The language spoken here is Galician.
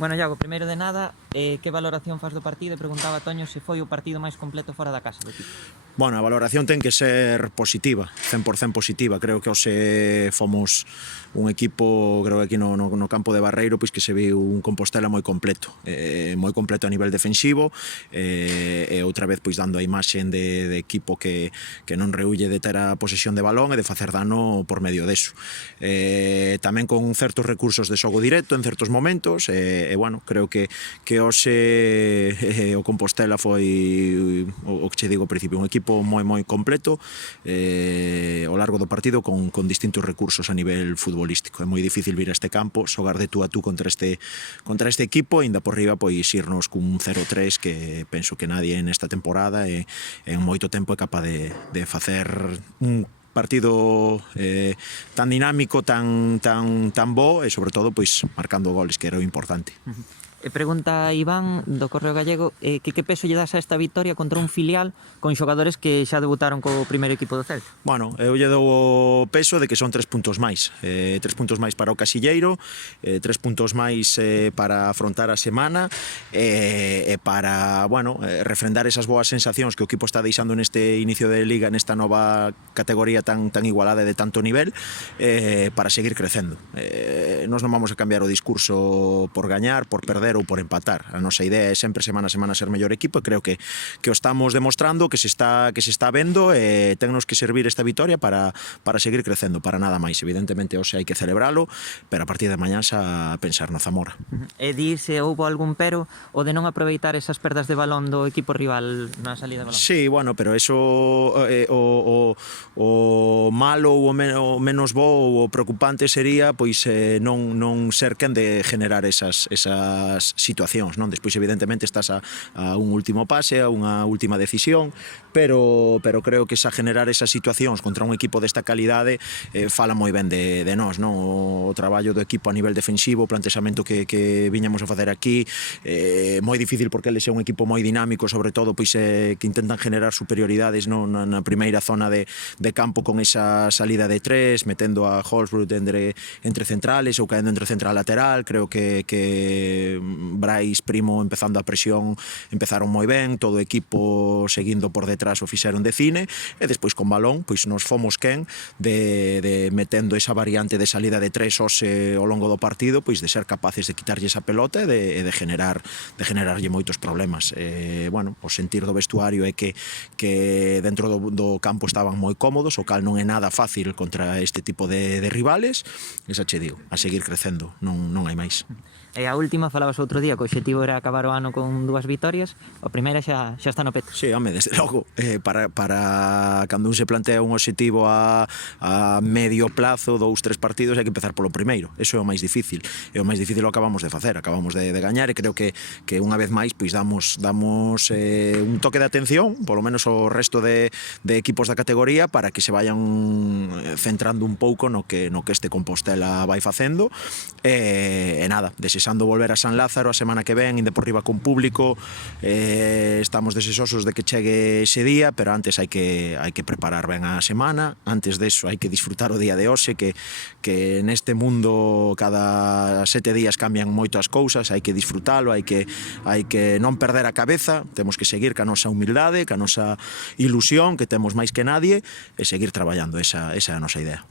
Bueno, Iago, primeiro de nada, que valoración faz do partido? E preguntaba a Toño se foi o partido máis completo fora da casa do equipo. Bueno, a valoración ten que ser positiva, 100% positiva. Creo que hoxe fomos un equipo, creo que aquí no campo de Barreiro, pois que se viu un Compostela moi completo a nivel defensivo, e outra vez pois dando a imaxen de equipo que non rehulle de ter a posesión de balón e de facer dano por medio deso. Tamén con certos recursos de xogo directo en certos momentos, e bueno, creo que hoxe o Compostela foi o que che digo ao principio, un equipo moi completo ao largo do partido con distintos recursos a nivel futbolístico. É moi difícil vir a este campo, xogar de tú a tú contra este equipo, e ainda por riba pois irnos cun 0-3 que penso que nadie nesta temporada e en moito tempo é capaz de facer un partido tan dinámico, tan bo, e sobre todo pois marcando goles, que era o importante. E pregunta Iván do Correo Gallego que peso lle das a esta victoria contra un filial con xogadores que xa debutaron co primeiro equipo do Celta? Bueno, eu lle dou o peso de que son 3 puntos máis. 3 puntos máis para o casilleiro, 3 puntos máis para afrontar a semana, e para, bueno, refrendar esas boas sensacións que o equipo está deixando neste inicio de liga, nesta nova categoría tan igualada e de tanto nivel, para seguir crecendo. Nos non vamos a cambiar o discurso por gañar, por perder ou por empatar. A nosa idea é sempre semana a semana ser mellor equipo, e creo que o estamos demostrando, que se está vendo, e tennos que servir esta vitoria para seguir crecendo, para nada máis. Evidentemente hoxe hai que celebralo, pero a partir de mañá xa pensar no Zamora. E di se houbo algún pero o de non aproveitar esas perdas de balón do equipo rival na salida de balón? Sí, bueno, pero eso o malo ou o menos bo ou o preocupante sería pois non ser quen de generar esas situacións, non? Despois evidentemente estás a un último pase, a unha última decisión, pero creo que xa generar esas situacións contra un equipo desta calidade fala moi ben de nós, non? O traballo do equipo a nivel defensivo, o plantexamento que viñamos a facer aquí, moi difícil porque eles é un equipo moi dinámico, sobre todo pois que intentan generar superioridades na primeira zona de campo con esa salida de tres, metendo a Holsbrook entre centrales ou caendo entre central e lateral. Creo que Brais, Primo empezando a presión empezaron moi ben, todo o equipo seguindo por detrás o fixeron de cine, e despois con balón pois nos fomos quen de metendo esa variante de salida de tres ao longo do partido, pois de ser capaces de quitarlle esa pelota e de generarlle moitos problemas. Bueno, o sentir do vestuario é que dentro do campo estaban moi cómodos, o cal non é nada fácil contra este tipo de rivales, e xa che digo, a seguir crecendo, non hai máis. E a última, falabas outro día que o obxectivo era acabar o ano con 2 vitorias, a primeira xa está no peto. Sí, home, desde logo, para cando un se plantea un obxectivo a medio plazo, 2-3 partidos, hai que empezar polo primeiro. Eso é o máis difícil, e o máis difícil o acabamos de facer, acabamos de gañar, e creo que unha vez máis pois damos un toque de atención, polo menos o resto de equipos da categoría, para que se vayan centrando un pouco no que este Compostela vai facendo, e nada, desexando volver a San Lázaro a semana que ven, inde por riba con público. Estamos deseosos de que chegue ese día, pero antes hai que preparar ben a semana. Antes deso hai que disfrutar o día de hoxe, que neste mundo cada 7 días cambian moito as cousas, hai que disfrutalo, hai que non perder a cabeza, temos que seguir ca nosa humildade, ca nosa ilusión, que temos máis que nadie, e seguir traballando, esa é a nosa idea.